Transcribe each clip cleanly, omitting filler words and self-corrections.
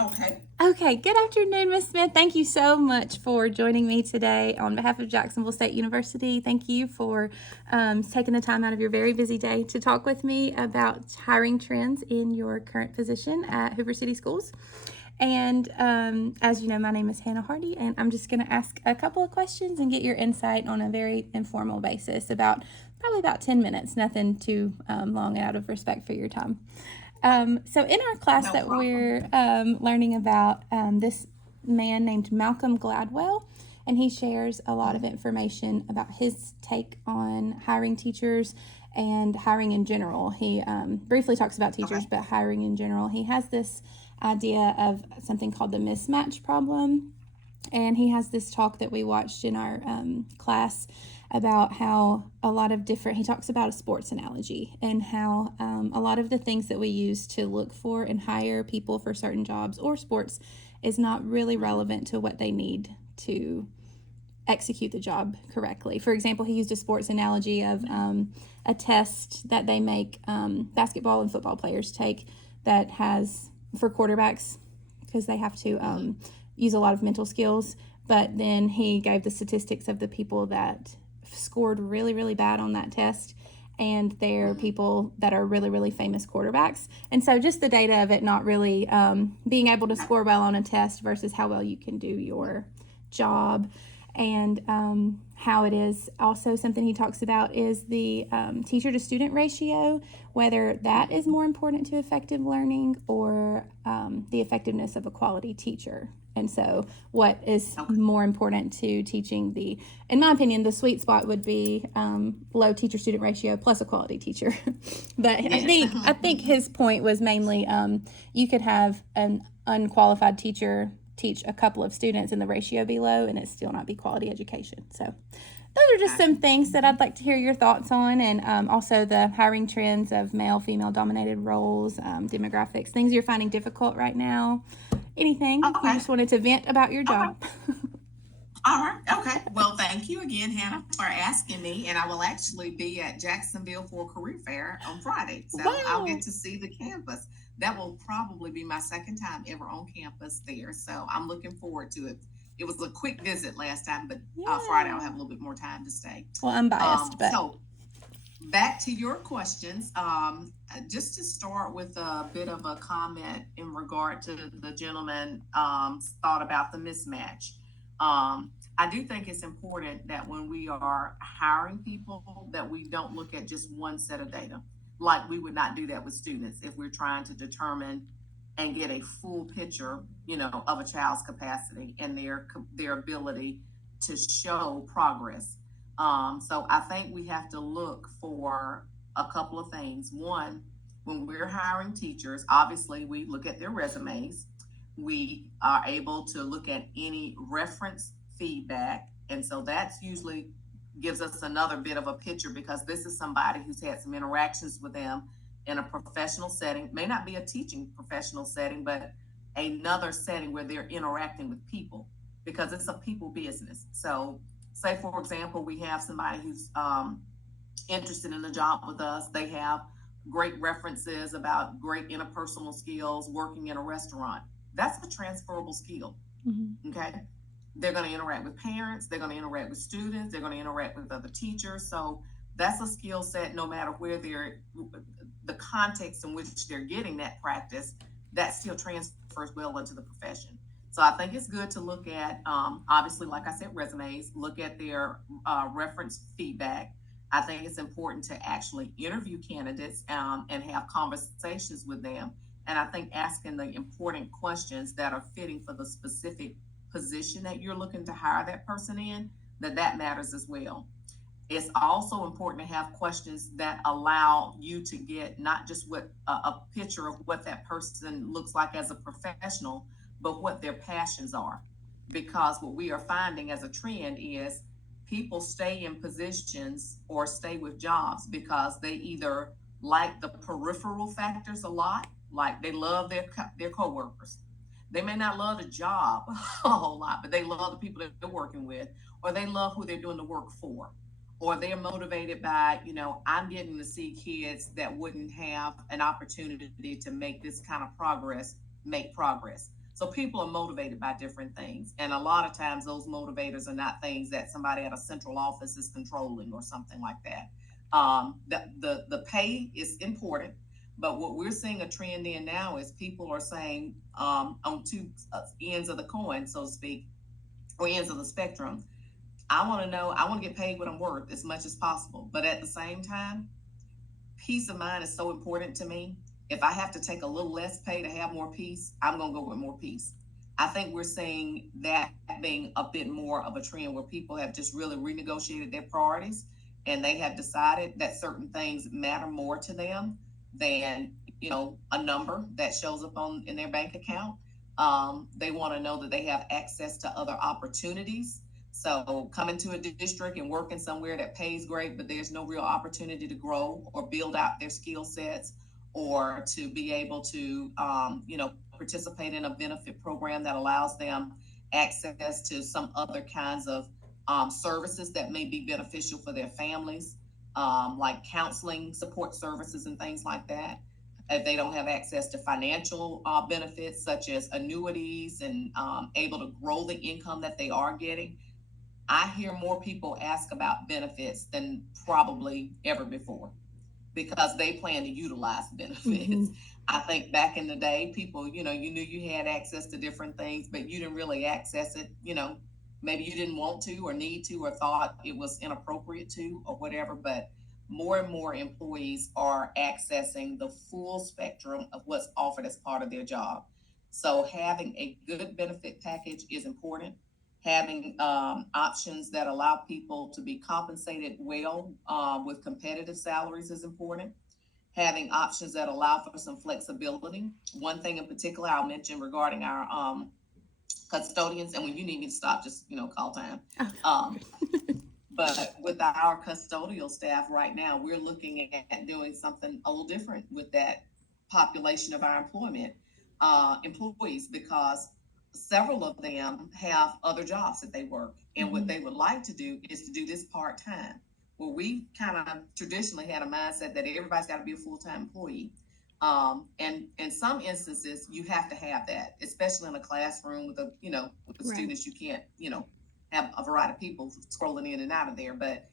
Okay. Okay, good afternoon, Ms. Smith. Thank you so much for joining me today on behalf of Jacksonville State University. Thank you for taking the time out of your very busy day to talk with me about hiring trends in your current position at Hoover City Schools. And as you know, my name is Hannah Hardy, and I'm just going to ask a couple of questions and get your insight on a very informal basis about probably about 10 minutes, nothing too long out of respect for your time. So in our class No that problem. we're learning about this man named Malcolm Gladwell, and he shares a lot of information about his take on hiring teachers and hiring in general. He briefly talks about teachers, Okay. but hiring in general. He has this idea of something called the mismatch problem, and he has this talk that we watched in our class about how a lot of different, he talks about a sports analogy and how a lot of the things that we use to look for and hire people for certain jobs or sports is not really relevant to what they need to execute the job correctly. For example, he used a sports analogy of a test that they make basketball and football players take that has for quarterbacks because they have to use a lot of mental skills. But then he gave the statistics of the people that scored really, really bad on that test. And they're people that are really, really famous quarterbacks. And so just the data of it not really being able to score well on a test versus how well you can do your job. And how it is also something he talks about is the teacher to student ratio, whether that is more important to effective learning or the effectiveness of a quality teacher. And so, what is Okay. more important to teaching in my opinion, the sweet spot would be low teacher student ratio plus a quality teacher. But Yes. I think his point was mainly you could have an unqualified teacher teach a couple of students and the ratio be low and it still not be quality education. So those are just Gotcha. some things that I'd like to hear your thoughts on, and also the hiring trends of male, female dominated roles, demographics, things you're finding difficult right now. Anything, if you Okay. just wanted to vent about your Okay. job. All right. Okay. Well, thank you again, Hannah, for asking me. And I will actually be at Jacksonville for a career fair on Friday. So I'll get Wow. to see the campus. That will probably be my second time ever on campus there. So I'm looking forward to it. It was a quick visit last time, but Friday I'll Yeah. have a little bit more time to stay. Well, I'm biased, but So back to your questions. Just to start with a bit of a comment in regard to the gentleman thought about the mismatch. I do think it's important that when we are hiring people, that we don't look at just one set of data. Like we would not do that with students if we're trying to determine and get a full picture, of a child's capacity and their ability to show progress. So I think we have to look for a couple of things. One, when we're hiring teachers, obviously we look at their resumes. We are able to look at any reference feedback. And so that's usually gives us another bit of a picture because this is somebody who's had some interactions with them in a professional setting, may not be a teaching professional setting, but another setting where they're interacting with people because it's a people business. So say for example we have somebody who's interested in a job with us, they have great references about great interpersonal skills working in a restaurant. That's a transferable skill. mhm. Okay, they're going to interact with parents, they're going to interact with students, they're going to interact with other teachers. So that's a skill set no matter where they're the context in which they're getting that practice, that still transfers well into the profession. So I think it's good to look at, obviously, like I said, resumes, look at their reference feedback. I think it's important to actually interview candidates and have conversations with them. And I think asking the important questions that are fitting for the specific position that you're looking to hire that person in, that matters as well. It's also important to have questions that allow you to get not just what a picture of what that person looks like as a professional, but what their passions are. Because what we are finding as a trend is people stay in positions or stay with jobs because they either like the peripheral factors a lot, like they love their coworkers. They may not love the job a whole lot, but they love the people that they're working with, or they love who they're doing the work for, or they're motivated by, I'm getting to see kids that wouldn't have an opportunity to make this kind of progress, make progress. So people are motivated by different things. And a lot of times those motivators are not things that somebody at a central office is controlling or something like that. The pay is important, but what we're seeing a trend in now is people are saying, on two ends of the coin, so to speak, or ends of the spectrum. I want to know, I want to get paid what I'm worth as much as possible. But at the same time, peace of mind is so important to me. If I have to take a little less pay to have more peace, I'm going to go with more peace. I think we're seeing that being a bit more of a trend where people have just really renegotiated their priorities, and they have decided that certain things matter more to them than, a number that shows up in their bank account. They want to know that they have access to other opportunities. So coming to a district and working somewhere that pays great, but there's no real opportunity to grow or build out their skill sets, or to be able to, participate in a benefit program that allows them access to some other kinds of services that may be beneficial for their families, like counseling support services and things like that. If they don't have access to financial benefits such as annuities and able to grow the income that they are getting, I hear more people ask about benefits than probably ever before, because they plan to utilize benefits. Mm-hmm. I think back in the day, people, you knew you had access to different things, but you didn't really access it. Maybe you didn't want to or need to, or thought it was inappropriate to, or whatever. But more and more employees are accessing the full spectrum of what's offered as part of their job. So having a good benefit package is important. Having options that allow people to be compensated well with competitive salaries is important. Having options that allow for some flexibility. One thing in particular I'll mention regarding our custodians, and when you need me to stop, just call time. But with our custodial staff right now, we're looking at doing something a little different with that population of our employees, because several of them have other jobs that they work, and what they would like to do is to do this part-time. Well, we kind of traditionally had a mindset that everybody's got to be a full-time employee. And in some instances, you have to have that, especially in a classroom with with the students. You can't, have a variety of people scrolling in and out of there. But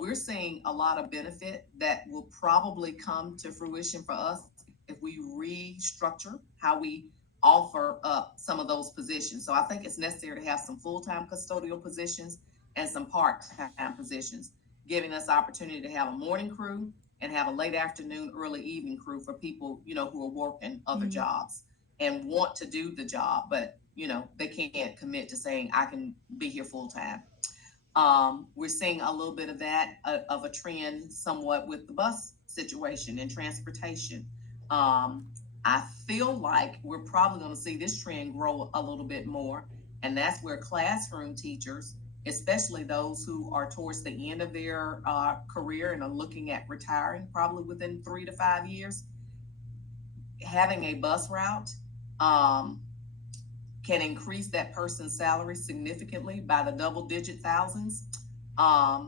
we're seeing a lot of benefit that will probably come to fruition for us if we restructure how we offer up some of those positions. So I think it's necessary to have some full-time custodial positions and some part-time positions, giving us opportunity to have a morning crew and have a late afternoon, early evening crew for people, who are working other jobs and want to do the job, but, they can't commit to saying, I can be here full-time. We're seeing a little bit of that, of a trend somewhat with the bus situation and transportation. I feel like we're probably going to see this trend grow a little bit more, and that's where classroom teachers, especially those who are towards the end of their career and are looking at retiring probably within 3 to 5 years, having a bus route can increase that person's salary significantly by the double-digit thousands.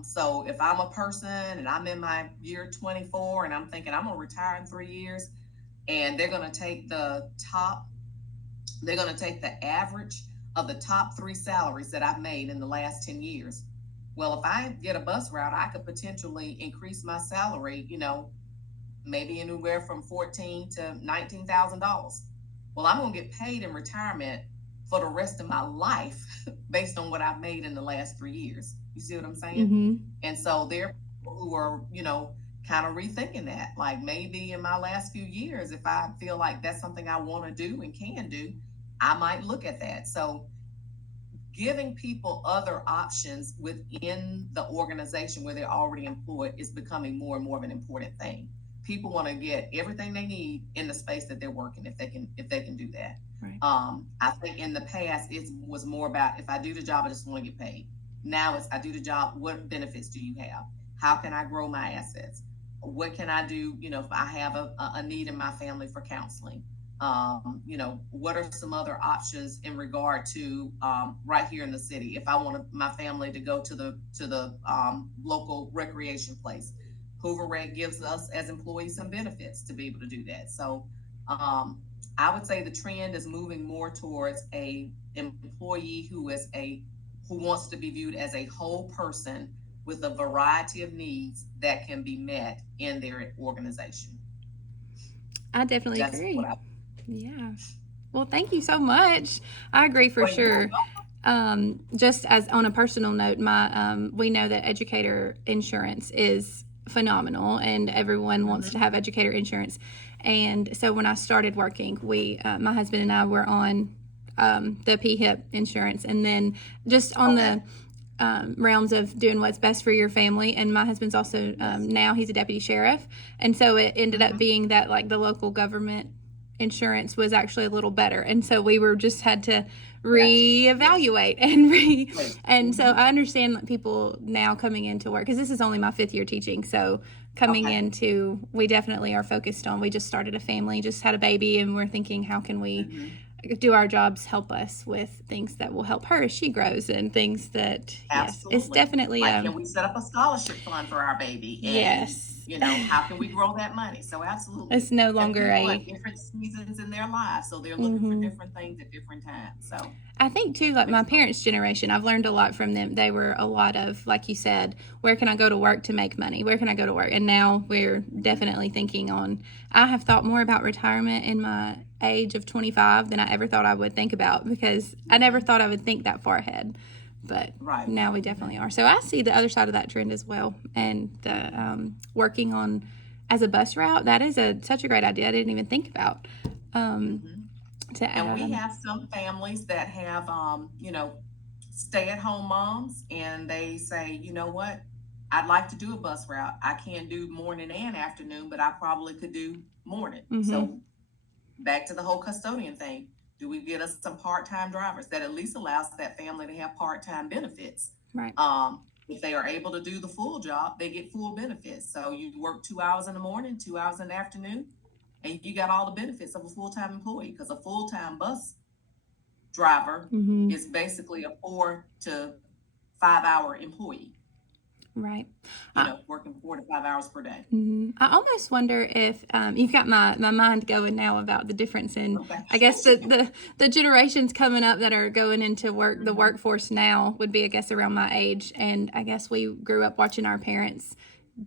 So if I'm a person and I'm in my year 24 and I'm thinking I'm going to retire in 3 years, and they're going to take the average of the top 3 salaries that I've made in the last 10 years. Well, if I get a bus route, I could potentially increase my salary, maybe anywhere from $14,000 to $19,000. Well, I'm going to get paid in retirement for the rest of my life based on what I've made in the last 3 years. You see what I'm saying? Mm-hmm. And so there are people who are, kind of rethinking that. Like, maybe in my last few years, if I feel like that's something I want to do and can do, I might look at that. So giving people other options within the organization where they're already employed is becoming more and more of an important thing. People want to get everything they need in the space that they're working, if they can do that. Right. I think in the past it was more about, if I do the job, I just want to get paid. Now it's, I do the job, what benefits do you have? How can I grow my assets? What can I do, if I have a need in my family for counseling? What are some other options in regard to right here in the city? If I want my family to go to the local recreation place, Hoover Rec gives us as employees some benefits to be able to do that. So I would say the trend is moving more towards a employee who wants to be viewed as a whole person with a variety of needs that can be met in their organization. I definitely That's what agree. I. Yeah. Well, thank you so much. I agree for Well, you're sure. Just as on a personal note, we know that educator insurance is phenomenal, and everyone wants to welcome. have educator insurance. And so when I started working, my husband and I were on the PHIP insurance, and then just on Okay. the realms of doing what's best for your family. And my husband's also Yes. now he's a deputy sheriff, and so it ended up Hmm. being that like the local government insurance was actually a little better, and so we were just had to Gotcha. Yes. reevaluate and Great. and so Hmm. I understand like people now coming into work because this is only my 5th year teaching, so coming Okay. into we definitely are focused on we just started a family, just had a baby, and we're thinking how can we Hmm. do our jobs help us with things that will help her as she grows and things that yes it's Absolutely. definitely Like, can we set up a scholarship fund for our baby? And, yes. how can we grow that money? So It's absolutely. no And longer people at a different seasons in their lives, so they're looking for mhm. different things at different times. So I think too, like my makes total parents' generation, I've learned a lot from them. They were a lot of, like you said, where can I go to work to make money? Where can I go to work? And now we're sense. definitely thinking on, I have thought more about retirement in my age of 25 than I ever thought I would think about because I never Hmm. thought I would think that far ahead. But Right. now we Hmm. definitely are. So I see the other side of that trend as well. And the working on as a bus route, that is such a great idea. I didn't even think about um, Hmm. to And we add. have some families that have, stay-at-home moms, and they say, you know what? I'd like to do a bus route. I can't do morning and afternoon, but I probably could do morning. Mm-hmm. So back to the whole custodian thing. Do we get us some part-time drivers that at least allows that family to have part-time benefits? Right. If they are able to do the full job, they get full benefits. So you work 2 hours in the morning, 2 hours in the afternoon, and you got all the benefits of a full-time employee because a full-time bus driver Mm-hmm. is basically a 4 to 5 hour employee, Right. I, working 4 to 5 hours per day. I almost wonder if you've got my mind going now about the difference in, Okay. I guess, the generations coming up that are going into work, the Hmm. workforce now would be, I guess, around my age. And I guess we grew up watching our parents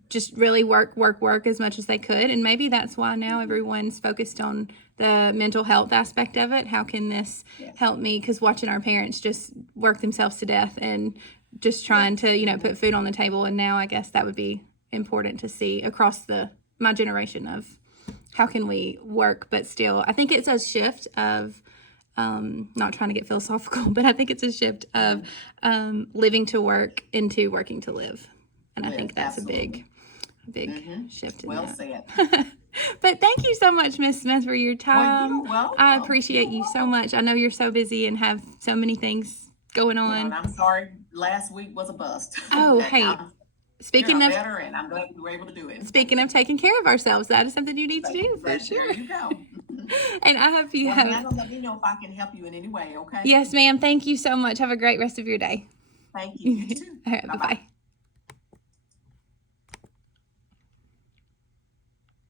just really work as much as they could. And maybe that's why now Hmm. everyone's focused on the mental health aspect of it. How can this Yes. help me? Because watching our parents just work themselves to death and just trying Yes. to, Hmm. put food on the table. And now I guess that would be important to see across my generation of how can we work, but still, I think it's a shift of, not trying to get philosophical, but I think it's a shift of Hmm. living to work into working to live. And I Live. think that's a Absolutely. big Hmm. shift in Well that. said. But thank you so much, Miss Smith, for your Well, time. you're I welcome. appreciate You're you so welcome. much. I know you're so busy and have so many things going Well, and on. I'm sorry last week was a bust, Oh, but hey, I'm speaking of better, and I'm glad we were able to do it. taking care of ourselves, that is something you need to But do for there sure. you go. And I hope you Well, have. Hannah, let me know if I can help you in any way. Okay. Yes, ma'am. Thank you so much. Have a great rest of your day. Thank you. All You too. right, Bye bye bye. bye.